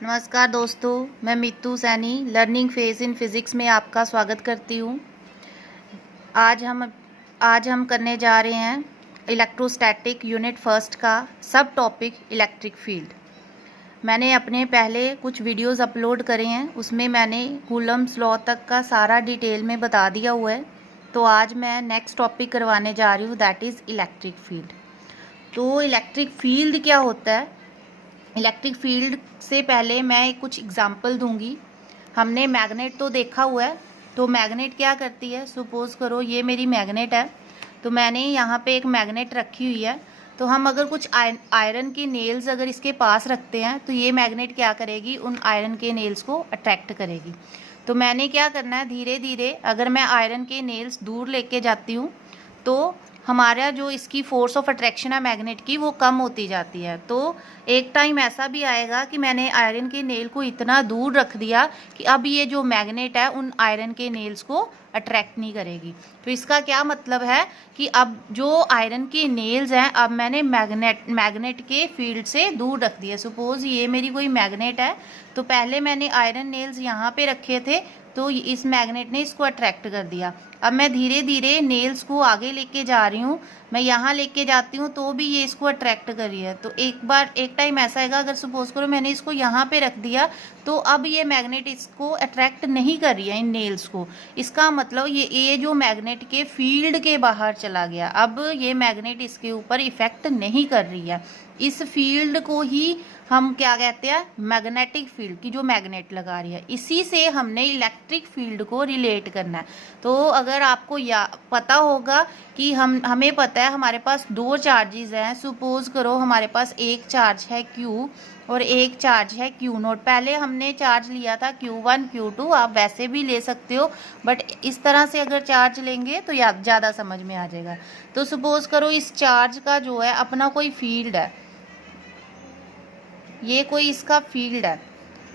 नमस्कार दोस्तों, मैं Meetu Saini learning phase in physics में आपका स्वागत करती हूँ। आज हम करने जा रहे हैं इलेक्ट्रोस्टैटिक यूनिट फर्स्ट का सब टॉपिक इलेक्ट्रिक फील्ड। मैंने अपने पहले कुछ वीडियोस अपलोड करे हैं, उसमें मैंने कूलम्ब्स लॉ तक का सारा डिटेल में बता दिया हुआ है। तो आज मैं नेक्स्ट टॉपिक करवाने जा रही हूँ, दैट इज़ इलेक्ट्रिक फील्ड। तो इलेक्ट्रिक फील्ड क्या होता है? इलेक्ट्रिक फील्ड से पहले मैं कुछ एग्जांपल दूंगी। हमने मैग्नेट तो देखा हुआ है, तो मैग्नेट क्या करती है? सपोज करो ये मेरी मैग्नेट है, तो मैंने यहाँ पे एक मैग्नेट रखी हुई है। तो हम अगर कुछ आयरन के नेल्स अगर इसके पास रखते हैं तो ये मैग्नेट क्या करेगी? उन आयरन के नेल्स को अट्रैक्ट करेगी। तो मैंने क्या करना है, धीरे धीरे अगर मैं आयरन के नेल्स दूर लेके जाती हूँ तो हमारा जो इसकी फोर्स ऑफ अट्रैक्शन है मैग्नेट की, वो कम होती जाती है। तो एक टाइम ऐसा भी आएगा कि मैंने आयरन के नेल को इतना दूर रख दिया कि अब ये जो मैग्नेट है उन आयरन के नेल्स को अट्रैक्ट नहीं करेगी। तो इसका क्या मतलब है कि अब जो आयरन के नेल्स हैं, अब मैंने मैग्नेट के फील्ड से दूर रख दिया। सपोज ये मेरी कोई मैग्नेट है, तो पहले मैंने आयरन नेल्स यहाँ पे रखे थे, तो इस मैग्नेट ने इसको अट्रैक्ट कर दिया। अब मैं धीरे धीरे नेल्स को आगे लेके जा रही हूँ, मैं यहाँ लेके जाती हूँ तो भी ये इसको अट्रैक्ट कर रही है। तो एक टाइम ऐसा आएगा, अगर सपोज करो मैंने इसको यहाँ पे रख दिया, तो अब ये मैग्नेट इसको अट्रैक्ट नहीं कर रही है, इन नेल्स को। इसका मतलब ये जो मैग्नेट के फील्ड के बाहर चला गया। अब ये मैग्नेट इसके ऊपर इफेक्ट नहीं कर रही है। इस फील्ड को ही हम क्या कहते हैं? मैग्नेटिक फील्ड की जो मैग्नेट लगा रही है। इसी से हमने इलेक्ट्रिक फील्ड को रिलेट करना है। तो अगर आपको पता होगा कि हमें पता है हमारे पास दो चार्जेस हैं। सपोज करो हमारे पास एक चार्ज है Q और एक चार्ज है Q0। पहले हमने चार्ज लिया था Q1 Q2, आप वैसे भी ले सकते हो, बट इस तरह से अगर चार्ज लेंगे तो ज़्यादा समझ में आ जाएगा। तो सपोज करो इस चार्ज का जो है अपना कोई फील्ड है, ये कोई इसका फील्ड है,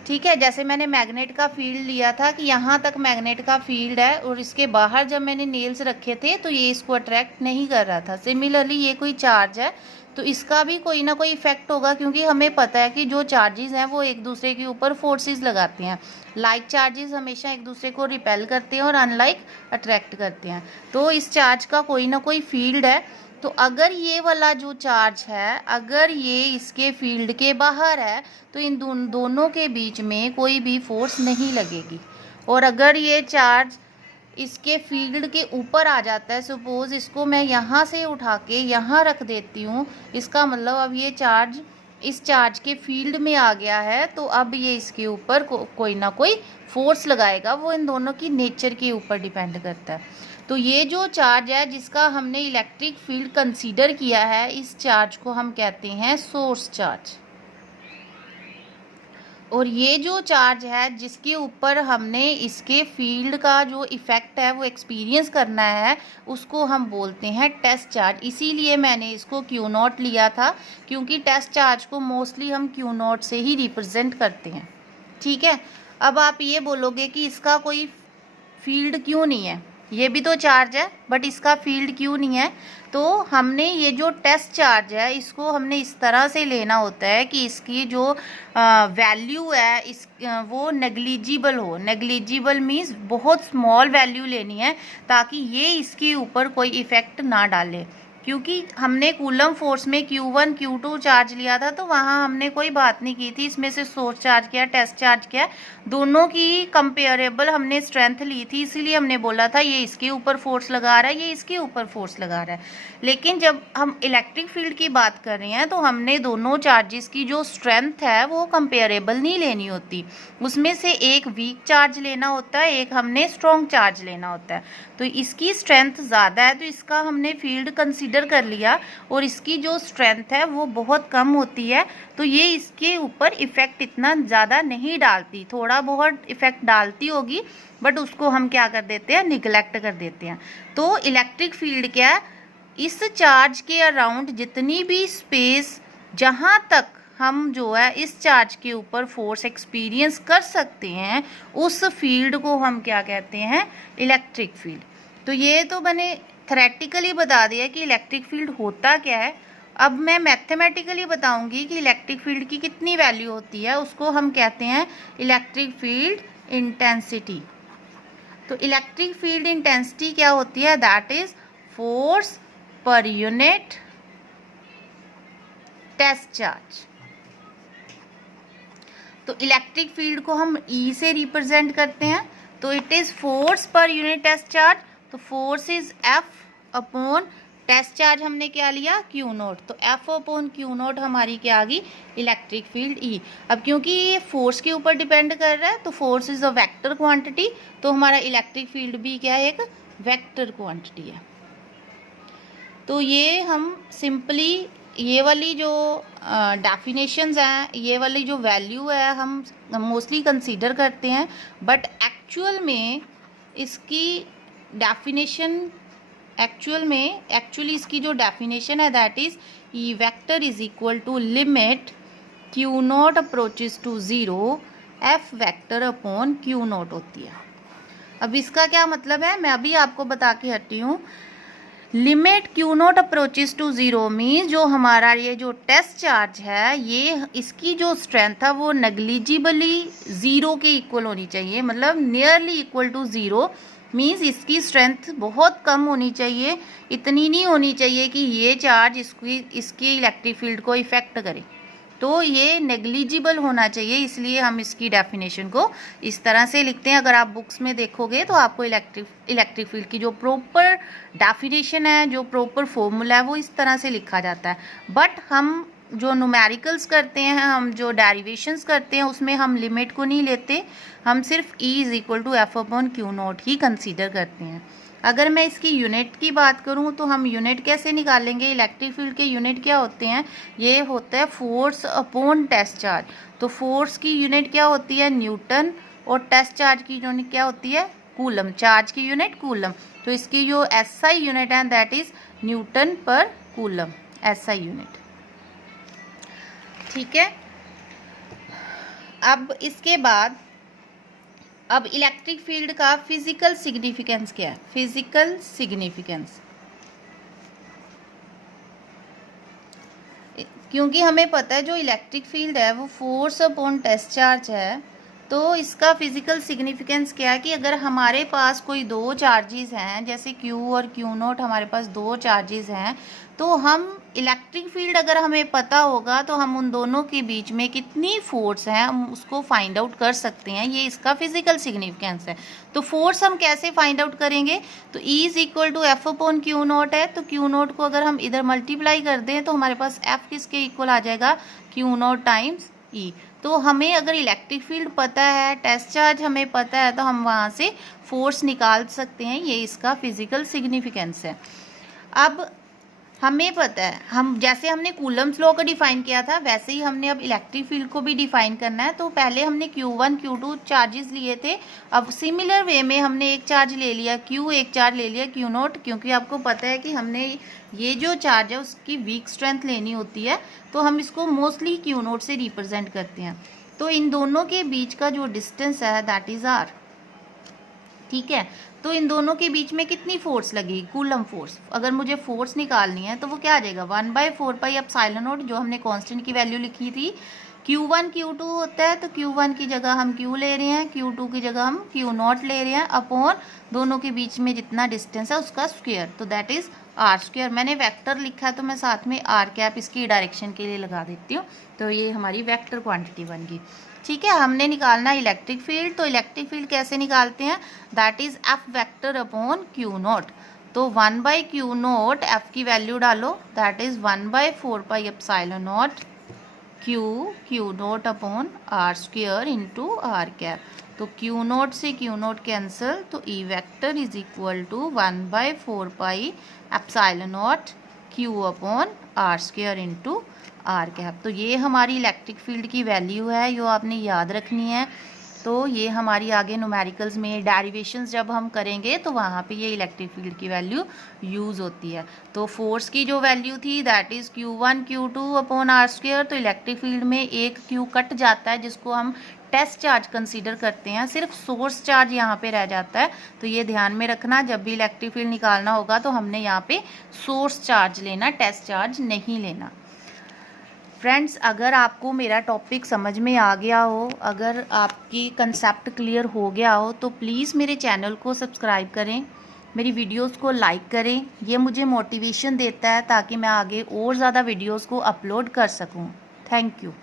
ठीक है। जैसे मैंने मैग्नेट का फील्ड लिया था कि यहाँ तक मैग्नेट का फील्ड है, और इसके बाहर जब मैंने नेल्स रखे थे तो ये इसको अट्रैक्ट नहीं कर रहा था। सिमिलरली ये कोई चार्ज है, तो इसका भी कोई ना कोई इफेक्ट होगा, क्योंकि हमें पता है कि जो चार्जेस हैं वो एक दूसरे के ऊपर फोर्सेस लगाते हैं। लाइक चार्जेस हमेशा एक दूसरे को रिपेल करते हैं और अनलाइक अट्रैक्ट करते हैं। तो इस चार्ज का कोई ना कोई फील्ड है। तो अगर ये वाला जो चार्ज है, अगर ये इसके फील्ड के बाहर है, तो इन दोनों के बीच में कोई भी फोर्स नहीं लगेगी। और अगर ये चार्ज इसके फील्ड के ऊपर आ जाता है, सपोज इसको मैं यहाँ से उठा के यहाँ रख देती हूँ, इसका मतलब अब ये चार्ज इस चार्ज के फील्ड में आ गया है, तो अब ये इसके ऊपर कोई ना कोई फोर्स लगाएगा। वो इन दोनों की नेचर के ऊपर डिपेंड करता है। तो ये जो चार्ज है जिसका हमने इलेक्ट्रिक फील्ड कंसीडर किया है, इस चार्ज को हम कहते हैं सोर्स चार्ज। और ये जो चार्ज है जिसके ऊपर हमने इसके फील्ड का जो इफ़ेक्ट है वो एक्सपीरियंस करना है, उसको हम बोलते हैं टेस्ट चार्ज। इसीलिए मैंने इसको Q0 लिया था, क्योंकि टेस्ट चार्ज को मोस्टली हम Q0 से ही रिप्रेजेंट करते हैं, ठीक है। अब आप ये बोलोगे कि इसका कोई फील्ड क्यों नहीं है? ये भी तो चार्ज है, बट इसका फील्ड क्यों नहीं है? तो हमने ये जो टेस्ट चार्ज है इसको हमने इस तरह से लेना होता है कि इसकी जो वैल्यू है वो नेग्लिजिबल हो। नेग्लिजिबल मीन्स बहुत स्मॉल वैल्यू लेनी है, ताकि ये इसके ऊपर कोई इफ़ेक्ट ना डाले। क्योंकि हमने कूलम फोर्स में Q1 Q2 चार्ज लिया था, तो वहाँ हमने कोई बात नहीं की थी इसमें से सोर्स चार्ज क्या टेस्ट चार्ज क्या, दोनों की कंपेरेबल हमने स्ट्रेंथ ली थी। इसीलिए हमने बोला था ये इसके ऊपर फोर्स लगा रहा है, ये इसके ऊपर फोर्स लगा रहा है। लेकिन जब हम इलेक्ट्रिक फील्ड की बात कर रहे हैं, तो हमने दोनों चार्जेस की जो स्ट्रेंथ है वो कंपेरेबल नहीं लेनी होती। उसमें से एक वीक चार्ज लेना होता है, एक हमने स्ट्रॉन्ग चार्ज लेना होता है। तो इसकी स्ट्रेंथ ज़्यादा है, तो इसका हमने फील्ड कंसीडर कर लिया, और इसकी जो स्ट्रेंथ है वो बहुत कम होती है, तो ये इसके ऊपर इफ़ेक्ट इतना ज़्यादा नहीं डालती। थोड़ा बहुत इफ़ेक्ट डालती होगी, बट उसको हम क्या कर देते हैं? निगलेक्ट कर देते हैं। तो इलेक्ट्रिक फील्ड क्या है? इस चार्ज के अराउंड जितनी भी स्पेस, जहाँ तक हम जो है इस चार्ज के ऊपर फोर्स एक्सपीरियंस कर सकते हैं, उस फील्ड को हम क्या कहते हैं? Electric field. तो ये तो मैंने थ्योरेटिकली बता दिया कि इलेक्ट्रिक फील्ड होता क्या है। अब मैं मैथमेटिकली बताऊंगी कि इलेक्ट्रिक फील्ड की कितनी वैल्यू होती है, उसको हम कहते हैं इलेक्ट्रिक फील्ड इंटेंसिटी। तो इलेक्ट्रिक फील्ड इंटेंसिटी क्या होती है? That is force per unit test charge. तो इलेक्ट्रिक फील्ड को हम E से रिप्रेजेंट करते हैं, तो it is force per unit test charge. तो force is F upon test charge हमने क्या लिया? Q naught. तो F अपॉन Q नोट हमारी क्या आ गई? Electric field E। अब क्योंकि ये फोर्स के ऊपर डिपेंड कर रहा है, तो force is a vector quantity, तो हमारा इलेक्ट्रिक फील्ड भी क्या है? एक वेक्टर क्वांटिटी है। तो ये हम सिंपली ये वाली जो डेफिनेशंस हैं, ये वाली जो वैल्यू है, हम मोस्टली कंसीडर करते हैं, बट एक्चुअल में इसकी डेफिनेशन एक्चुअली इसकी जो डेफिनेशन है that is E vector is equal to limit q naught approaches to zero F vector upon q naught होती है। अब इसका क्या मतलब है मैं अभी आपको बता के हटी हूँ। Limit q naught approaches to zero means जो हमारा ये जो टेस्ट चार्ज है, ये इसकी जो स्ट्रेंथ है वो नेग्लिजिबली ज़ीरो के इक्वल होनी चाहिए, मतलब nearly equal to zero. Means इसकी स्ट्रेंथ बहुत कम होनी चाहिए, इतनी नहीं होनी चाहिए कि ये चार्ज इसकी इलेक्ट्रिक फील्ड को इफेक्ट करे, तो ये नेग्लिजिबल होना चाहिए। इसलिए हम इसकी डेफिनेशन को इस तरह से लिखते हैं। अगर आप बुक्स में देखोगे तो आपको इलेक्ट्रिक फील्ड की जो प्रॉपर डेफिनेशन है, जो प्रॉपर फॉर्मूला है, वो इस तरह से लिखा जाता है। बट हम जो न्यूमेरिकल्स करते हैं, हम जो डेरिवेशंस करते हैं, उसमें हम लिमिट को नहीं लेते, हम सिर्फ E is equal to F upon q naught ही कंसीडर करते हैं। अगर मैं इसकी यूनिट की बात करूं तो हम यूनिट कैसे निकालेंगे? इलेक्ट्रिक फील्ड के यूनिट क्या होते हैं? ये होता है फोर्स अपॉन टेस्ट चार्ज। तो फोर्स की यूनिट क्या होती है? न्यूटन, और टेस्ट चार्ज की यूनिट क्या होती है? कूलम। चार्ज की यूनिट कूलम। तो इसकी जो SI यूनिट है दैट इज न्यूटन पर कूलम, SI यूनिट। ठीक है। अब इसके बाद अब इलेक्ट्रिक फील्ड का फिजिकल सिग्निफिकेंस क्या है? फिजिकल सिग्निफिकेंस, क्योंकि हमें पता है जो इलेक्ट्रिक फील्ड है वो फोर्स अपॉन टेस्ट चार्ज है, तो इसका फिजिकल सिग्निफिकेंस क्या है कि अगर हमारे पास कोई दो चार्जेस हैं, जैसे Q और Q नॉट, हमारे पास दो चार्जेस हैं, तो हम इलेक्ट्रिक फील्ड अगर हमें पता होगा तो हम उन दोनों के बीच में कितनी फोर्स है हम उसको फाइंड आउट कर सकते हैं। ये इसका फिजिकल सिग्निफिकेंस है। तो फोर्स हम कैसे फाइंड आउट करेंगे? तो E is equal to F upon q naught है, तो क्यू नॉट को अगर हम इधर मल्टीप्लाई कर दें तो हमारे पास F किसके इक्वल आ जाएगा? Q not times E। तो हमें अगर इलेक्ट्रिक फील्ड पता है, टेस्ट चार्ज हमें पता है, तो हम वहाँ से फोर्स निकाल सकते हैं। ये इसका फिजिकल सिग्निफिकेंस है। अब हमें पता है, हम जैसे हमने कूलम्स लॉ को डिफाइन किया था, वैसे ही हमने अब इलेक्ट्रिक फील्ड को भी डिफाइन करना है। तो पहले हमने Q1 Q2 चार्जेस लिए थे, अब सिमिलर वे में हमने एक चार्ज ले लिया Q, एक चार्ज ले लिया Q नॉट, क्योंकि आपको पता है कि हमने ये जो चार्ज है उसकी वीक स्ट्रेंथ लेनी होती है, तो हम इसको मोस्टली Q नॉट से रिप्रेजेंट करते हैं। तो इन दोनों के बीच का जो डिस्टेंस है दैट इज R। ठीक है। तो इन दोनों के बीच में कितनी फोर्स लगेगी? Coulomb force. अगर मुझे फोर्स निकालनी है तो वो क्या आ जाएगा? 1/4 एप्सिलॉन नॉट, जो हमने कांस्टेंट की वैल्यू लिखी थी। Q1 Q2 होता है, तो Q1 की जगह हम Q ले रहे हैं, Q2 की जगह हम Q नॉट ले रहे हैं, अपॉन दोनों के बीच में जितना डिस्टेंस है उसका स्क्वायर, तो दैट इज R स्क्वायर। मैंने वेक्टर लिखा है तो मैं साथ में R कैप इसकी डायरेक्शन के लिए लगा देती हूँ, तो ये हमारी वेक्टर क्वांटिटी बन गई। ठीक है। हमने निकालना इलेक्ट्रिक फील्ड, तो इलेक्ट्रिक फील्ड कैसे निकालते हैं? That is F vector upon Q naught. तो 1/Q नॉट, F की वैल्यू डालो, that is 1/4 epsilon naught Q naught upon R square into R cap. तो Q नॉट से Q नॉट कैंसिल, तो E vector is equal to 1/4 epsilon naught Q upon R square into R cap. तो ये हमारी electric field की value है, जो आपने याद रखनी है। तो ये हमारी आगे न्यूमेरिकल्स में डेरिवेशंस जब हम करेंगे तो वहाँ पे ये इलेक्ट्रिक फील्ड की वैल्यू यूज़ होती है। तो फोर्स की जो वैल्यू थी that is Q1 Q2 upon R square. तो इलेक्ट्रिक फील्ड में एक Q कट जाता है जिसको हम टेस्ट चार्ज कंसीडर करते हैं, सिर्फ सोर्स चार्ज यहाँ पे रह जाता है। तो ये ध्यान में रखना, जब भी इलेक्ट्रिक फील्ड निकालना होगा तो हमने यहाँ पे सोर्स चार्ज लेना, टेस्ट चार्ज नहीं लेना। फ्रेंड्स, अगर आपको मेरा टॉपिक समझ में आ गया हो, अगर आपकी कंसेप्ट क्लियर हो गया हो, तो प्लीज़ मेरे चैनल को सब्सक्राइब करें, मेरी वीडियोस को लाइक करें। ये मुझे मोटिवेशन देता है ताकि मैं आगे और ज़्यादा वीडियोस को अपलोड कर सकूं। Thank you.